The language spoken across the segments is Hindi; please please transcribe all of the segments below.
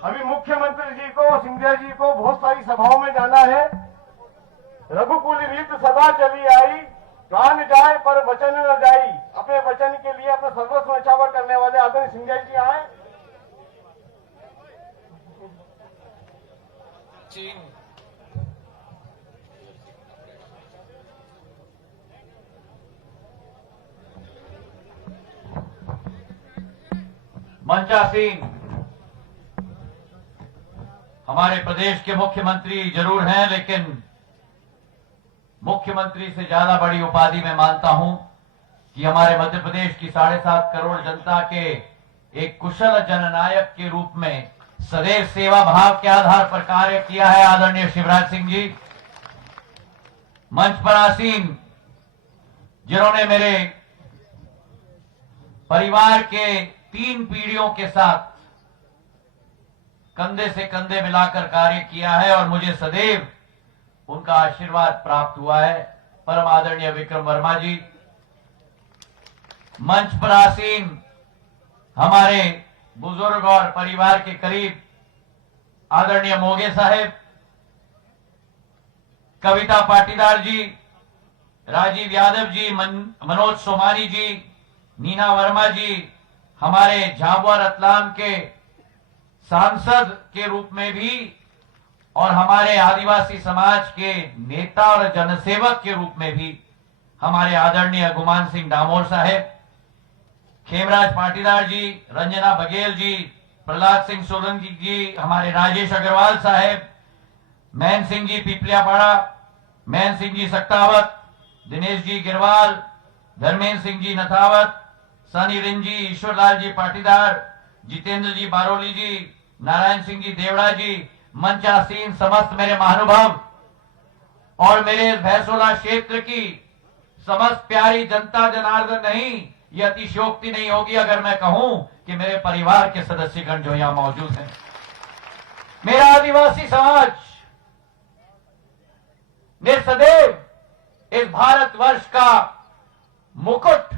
अभी मुख्यमंत्री जी को, सिंधिया जी को बहुत सारी सभाओं में जाना है। रघुकुल रीत सदा चली आई, कान जाए पर वचन न जाई। अपने वचन के लिए अपना सर्वस्व न्यौछावर करने वाले आदरणीय सिंधिया जी आए। मंचासीन हमारे प्रदेश के मुख्यमंत्री जरूर हैं, लेकिन मुख्यमंत्री से ज्यादा बड़ी उपाधि मैं मानता हूं कि हमारे मध्य प्रदेश की 7.5 करोड़ जनता के एक कुशल जननायक के रूप में सदैव सेवा भाव के आधार पर कार्य किया है आदरणीय शिवराज सिंह जी। मंच पर आसीन जिन्होंने मेरे परिवार के 3 पीढ़ियों के साथ कंधे से कंधे मिलाकर कार्य किया है और मुझे सदैव उनका आशीर्वाद प्राप्त हुआ है। परम आदरणीय विक्रम वर्मा जी, मंच पर आसीन हमारे बुजुर्ग और परिवार के करीब आदरणीय मोगे साहेब, कविता पाटीदार जी, राजीव यादव जी, मनोज सोमानी जी, नीना वर्मा जी, हमारे झाबुआ रतलाम के सांसद के रूप में भी और हमारे आदिवासी समाज के नेता और जनसेवक के रूप में भी हमारे आदरणीय गुमान सिंह डामोर साहेब, खेमराज पाटीदार जी, रंजना बघेल जी, प्रहलाद सिंह सोलंकी जी, हमारे राजेश अग्रवाल साहेब, man Singh ji पीपलियापाड़ा, man Singh ji Shaktawat, Dinesh ji Grewal, Dharmendra Singh ji नथावत, Sunny rinse जी, ईश्वरलाल जी पाटीदार, जितेंद्र जी बारोली जी, नारायण सिंह जी देवड़ा जी, मंचासीन समस्त मेरे महानुभाव और मेरे भैंसोला क्षेत्र की समस्त प्यारी जनता जनार्दन, नहीं ये अतिशयोक्ति नहीं होगी अगर मैं कहूं कि मेरे परिवार के सदस्यगण जो यहां मौजूद हैं, मेरा आदिवासी समाज ने सदैव इस भारतवर्ष का मुकुट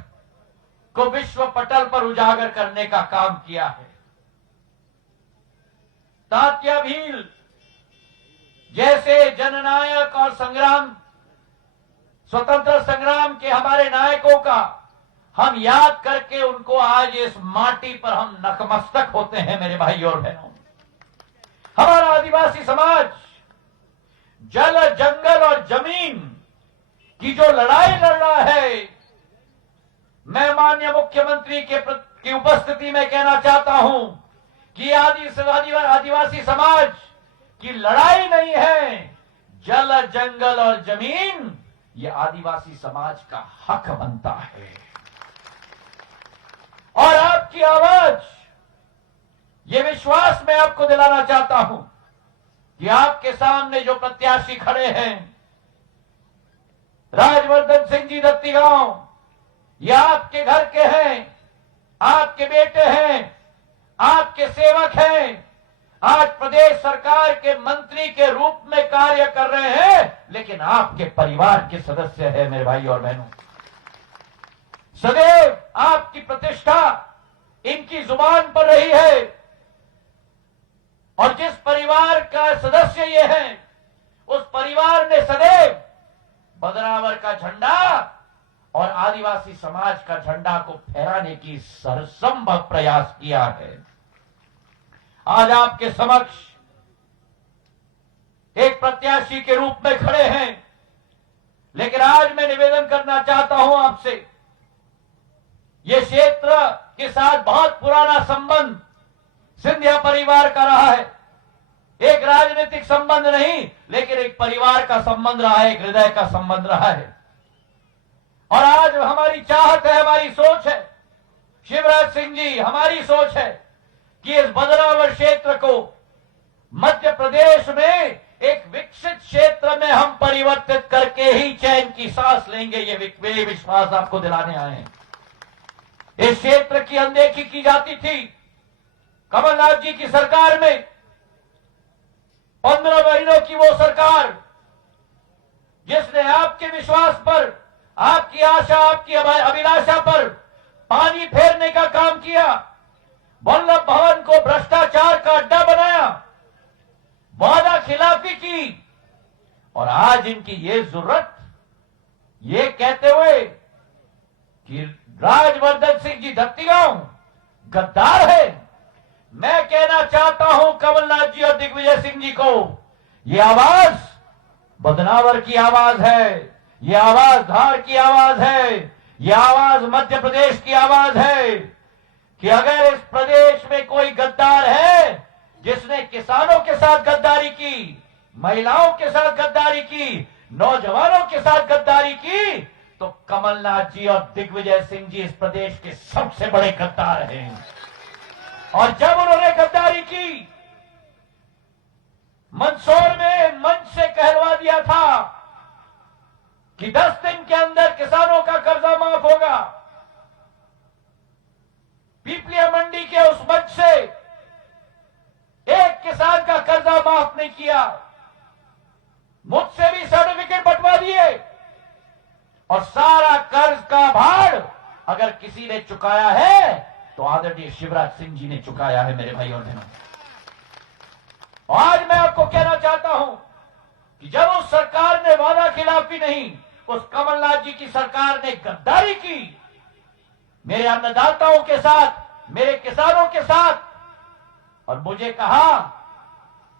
को विश्व पटल पर उजागर करने का काम किया है। तात्या भील जैसे जननायक और स्वतंत्र संग्राम के हमारे नायकों का हम याद करके उनको आज इस माटी पर हम नतमस्तक होते हैं। मेरे भाई और बहनों, हमारा आदिवासी समाज जल, जंगल और जमीन की जो लड़ाई लड़ रहा है, मैं माननीय मुख्यमंत्री की उपस्थिति में कहना चाहता हूं कि आदिवासी समाज की लड़ाई नहीं है। जल, जंगल और जमीन ये आदिवासी समाज का हक बनता है और आपकी आवाज, ये विश्वास मैं आपको दिलाना चाहता हूं कि आपके सामने जो प्रत्याशी खड़े हैं, राजवर्धन सिंह जी दत्तीगांव, ये आपके घर के हैं, आपके बेटे हैं, आपके सेवक हैं, आज प्रदेश सरकार के मंत्री के रूप में कार्य कर रहे हैं, लेकिन आपके परिवार के सदस्य हैं। मेरे भाई और बहनों, सदैव आपकी प्रतिष्ठा इनकी जुबान पर रही है और जिस परिवार का सदस्य ये है, उस परिवार ने सदैव बदनावर का झंडा और आदिवासी समाज का झंडा को फहराने की सरसंभव प्रयास किया है। आज आपके समक्ष एक प्रत्याशी के रूप में खड़े हैं, लेकिन आज मैं निवेदन करना चाहता हूं आपसे, ये क्षेत्र के साथ बहुत पुराना संबंध सिंधिया परिवार का रहा है। एक राजनीतिक संबंध नहीं, लेकिन एक परिवार का संबंध रहा है, एक हृदय का संबंध रहा है। और आज हमारी चाहत है, हमारी सोच है, शिवराज सिंह जी, हमारी सोच है कि इस बदनावर क्षेत्र को मध्य प्रदेश में एक विकसित क्षेत्र में हम परिवर्तित करके ही चैन की सांस लेंगे। ये विश्वास आपको दिलाने आए हैं। इस क्षेत्र की अनदेखी की जाती थी कमलनाथ जी की सरकार में। 15 महीनों की वो सरकार जिसने आपके विश्वास पर, आपकी आशा, आपकी अभिलाषा पर पानी फेरने का काम किया, वल्लभ भवन को भ्रष्टाचार का अड्डा बनाया और आज इनकी ये जरूरत ये कहते हुए कि राजवर्धन सिंह जी दत्तीगांव गद्दार है, मैं कहना चाहता हूं कमलनाथ जी और दिग्विजय सिंह जी को, ये आवाज बदनावर की आवाज है, ये आवाज धार की आवाज है, ये आवाज मध्य प्रदेश की आवाज है कि अगर इस प्रदेश में कोई गद्दार है जिसने किसानों के साथ गद्दारी की, महिलाओं के साथ गद्दारी की, नौजवानों के साथ गद्दारी की, तो कमलनाथ जी और दिग्विजय सिंह जी इस प्रदेश के सबसे बड़े गद्दार हैं। और जब उन्होंने गद्दारी की, मंदसौर में मंच से कहलवा दिया था कि 10 दिन के अंदर किसानों का कर्जा माफ होगा, पीपलिया मंडी के उस मंच से एक किसान का कर्जा माफ नहीं किया, मुझसे भी सर्टिफिकेट बंटवा दिए, और सारा कर्ज का भार अगर किसी ने चुकाया है तो आदरणीय शिवराज सिंह जी ने चुकाया है मेरे भाई और बहनों। आज मैं आपको कहना चाहता हूं कि जब उस सरकार ने वादा खिलाफी नहीं, उस कमलनाथ जी की सरकार ने गद्दारी की मेरे अन्नदाताओं के साथ, मेरे किसानों के साथ, और मुझे कहा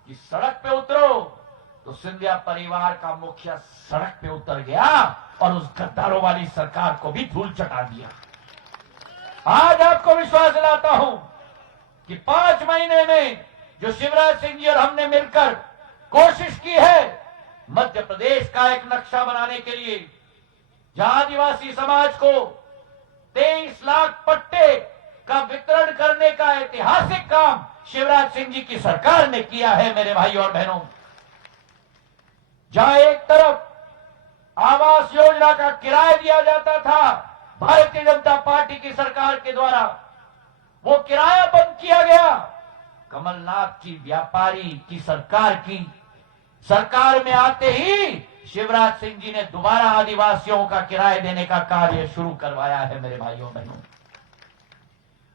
कि सड़क पे उतरो, तो सिंधिया परिवार का मुखिया सड़क पे उतर गया और उस गद्दारों वाली सरकार को भी धूल चटा दिया। आज आपको विश्वास दिलाता हूं कि 5 महीने में जो शिवराज सिंह जी और हमने मिलकर कोशिश की है मध्य प्रदेश का एक नक्शा बनाने के लिए, जहां आदिवासी समाज को 23 लाख पट्टे का वितरण करने का ऐतिहासिक काम शिवराज सिंह जी की सरकार ने किया है मेरे भाई और बहनों। जहां एक तरफ आवास योजना का किराया दिया जाता था भारतीय जनता पार्टी की सरकार के द्वारा, वो किराया बंद किया गया। कमलनाथ की व्यापारी की सरकार की सरकार में आते ही शिवराज सिंह जी ने दोबारा आदिवासियों का किराया देने का कार्य शुरू करवाया है मेरे भाइयों बहनों।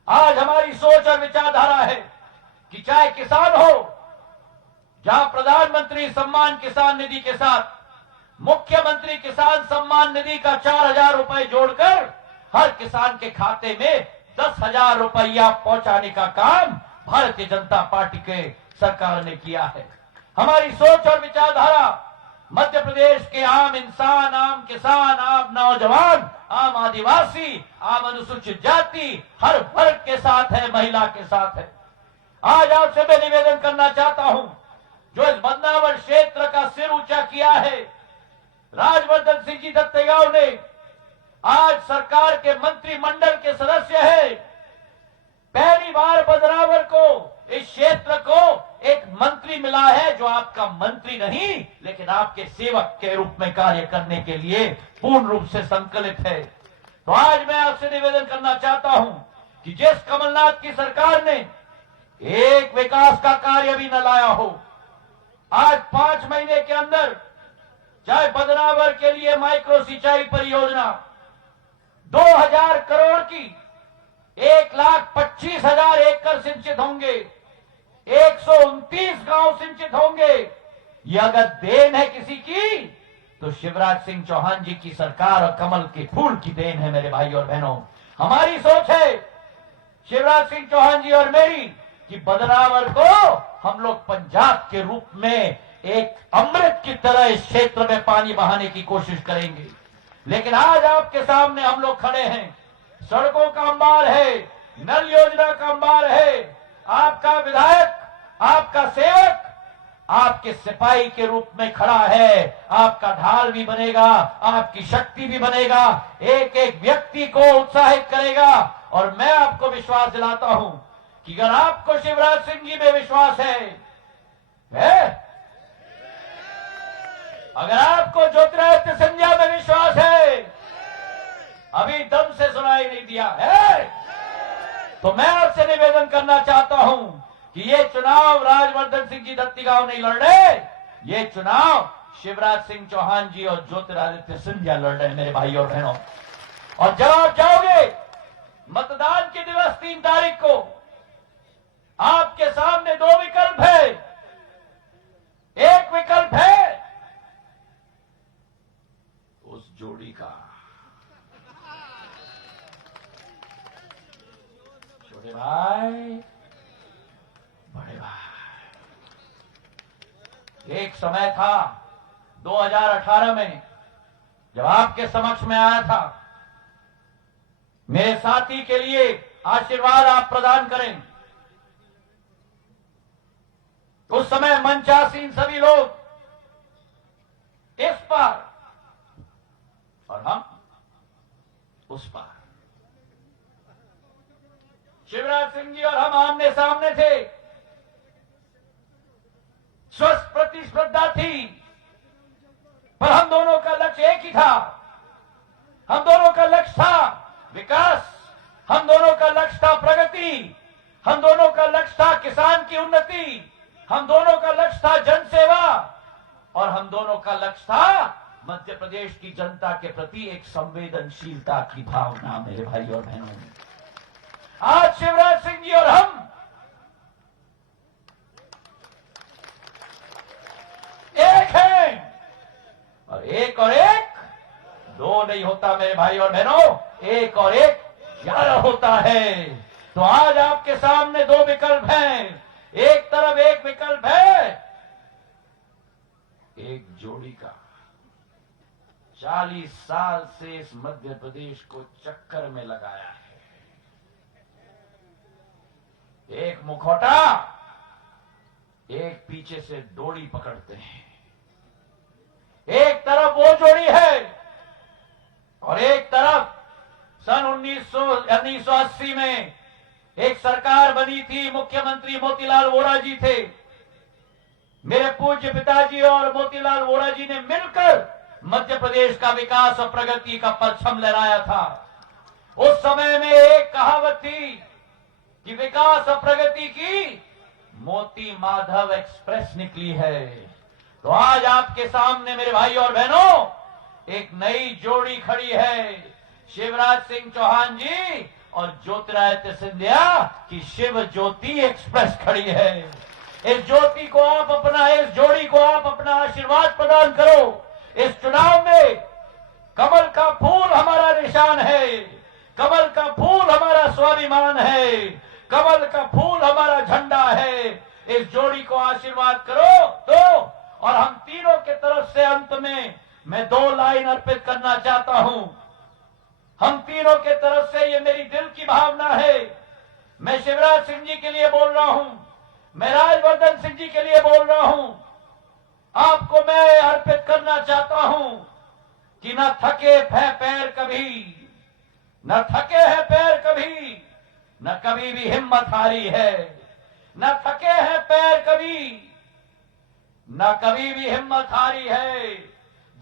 आज हमारी सोच और विचारधारा है कि चाहे किसान हो, जहां प्रधानमंत्री सम्मान किसान निधि के साथ मुख्यमंत्री किसान सम्मान निधि का 4,000 रुपए जोड़कर हर किसान के खाते में 10,000 रुपया पहुंचाने का काम भारतीय जनता पार्टी के सरकार ने किया है। हमारी सोच और विचारधारा मध्य प्रदेश के आम इंसान, आम किसान, आम नौजवान, आम आदिवासी, आम अनुसूचित जाति, हर वर्ग के साथ है, महिला के साथ है। आज आपसे मैं निवेदन करना चाहता हूं, जो इस बदनावर क्षेत्र का सिर ऊंचा किया है राजवर्धन सिंह जी दत्तीगांव ने, आज सरकार के मंत्रिमंडल के सदस्य है, पहली बार बदनावर को, इस क्षेत्र को एक मंत्री मिला है जो आपका मंत्री नहीं लेकिन आपके सेवक के रूप में कार्य करने के लिए पूर्ण रूप से संकल्पित है। तो आज मैं आपसे निवेदन करना चाहता हूं कि जिस कमलनाथ की सरकार ने एक विकास का कार्य भी न लाया हो, आज 5 महीने के अंदर चाहे बदनावर के लिए माइक्रो सिंचाई परियोजना 2000 करोड़ की 1,25,000 एकड़ सिंचित होंगे, 129 गांव सिंचित होंगे। ये अगर देन है किसी की तो शिवराज सिंह चौहान जी की सरकार और कमल के फूल की देन है मेरे भाई और बहनों। हमारी सोच है शिवराज सिंह चौहान जी और मेरी कि बदनावर को हम लोग पंजाब के रूप में एक अमृत की तरह इस क्षेत्र में पानी बहाने की कोशिश करेंगे। लेकिन आज आपके सामने हम लोग खड़े हैं, सड़कों का अंबार है, नल योजना का अंबार है, आपका विधायक, आपका सेवक आपके सिपाही के रूप में खड़ा है, आपका ढाल भी बनेगा, आपकी शक्ति भी बनेगा, एक एक व्यक्ति को उत्साहित करेगा। और मैं आपको विश्वास दिलाता हूं कि अगर आपको शिवराज सिंह जी में विश्वास है? अगर आपको ज्योतिरादित्य सिंधिया में विश्वास है, अभी दम से सुनाई नहीं दिया है, तो मैं आपसे निवेदन करना चाहता हूं कि ये चुनाव राजवर्धन सिंह जी दत्तीगांव नहीं लड़ रहे, ये चुनाव शिवराज सिंह चौहान जी और ज्योतिरादित्य सिंधिया लड़ रहे हैं मेरे भाई और बहनों। और जब आप जाओगे मतदान के दिवस 3 तारीख को, आपके सामने 2 विकल्प है। एक विकल्प है एक समय था 2018 में जब आपके समक्ष में आया था, मेरे साथी के लिए आशीर्वाद आप प्रदान करें। उस समय मंचासीन सभी लोग इस पार और हम उस पार, शिवराज सिंह जी और हम आमने सामने थे। स्वस्थ प्रतिस्पर्धा थी, पर हम दोनों का लक्ष्य एक ही था। हम दोनों का लक्ष्य था विकास, हम दोनों का लक्ष्य था प्रगति, हम दोनों का लक्ष्य था किसान की उन्नति, हम दोनों का लक्ष्य था जनसेवा, और हम दोनों का लक्ष्य था मध्य प्रदेश की जनता के प्रति एक संवेदनशीलता की भावना। मेरे भाई और बहनों, आज शिवराज सिंह जी और हम एक हैं, और एक दो नहीं होता मेरे भाई और बहनों, एक और एक 11 होता है। तो आज आपके सामने दो विकल्प हैं। एक तरफ एक विकल्प है एक जोड़ी का, 40 साल से इस मध्य प्रदेश को चक्कर में लगाया है। एक मुखौटा, एक पीछे से डोरी पकड़ते हैं। एक तरफ वो जोड़ी है और एक तरफ सन 1980 में एक सरकार बनी थी, मुख्यमंत्री मोतीलाल वोरा जी थे। मेरे पूज्य पिताजी और मोतीलाल वोरा जी ने मिलकर मध्य प्रदेश का विकास और प्रगति का परचम लहराया था। उस समय में एक कहावत थी कि विकास और प्रगति की मोती माधव एक्सप्रेस निकली है। तो आज आपके सामने मेरे भाई और बहनों एक नई जोड़ी खड़ी है, शिवराज सिंह चौहान जी और ज्योतिरादित्य सिंधिया की शिव ज्योति एक्सप्रेस खड़ी है। इस ज्योति को आप अपना, इस जोड़ी को आप अपना आशीर्वाद प्रदान करो। इस चुनाव में कमल का फूल हमारा निशान है, कमल का फूल हमारा स्वाभिमान है, कमल का फूल हमारा झंडा है। इस जोड़ी को आशीर्वाद करो तो, और हम तीनों के तरफ से अंत में मैं 2 लाइन अर्पित करना चाहता हूं। हम तीनों के तरफ से ये मेरी दिल की भावना है। मैं शिवराज सिंह जी के लिए बोल रहा हूं, मैं राजवर्धन सिंह जी के लिए बोल रहा हूं। आपको मैं अर्पित करना चाहता हूं कि न थके हैं पैर कभी, न थके हैं पैर कभी, न कभी भी हिम्मत हारी है। न थके हैं पैर कभी, न कभी भी हिम्मत हारी है।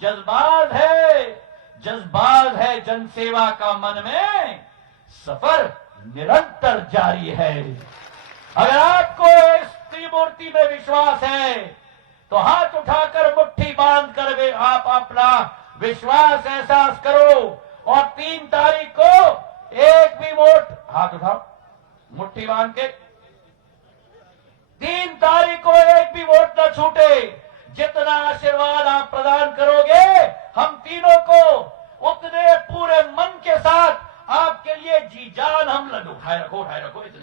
जज्बात है जनसेवा का मन में, सफर निरंतर जारी है। अगर आपको इस त्रिमूर्ति में विश्वास है तो हाथ उठाकर मुट्ठी बांध कर आप अपना विश्वास एहसास करो, और 3 तारीख को एक भी वोट, हाथ उठाओ मुट्ठी बांध के, 3 तारीख को एक भी वोट न छूटे। जितना आशीर्वाद आप प्रदान करोगे हम तीनों को, उतने पूरे मन के साथ आपके लिए जी जान हम लड्डू उठाए रखो इतने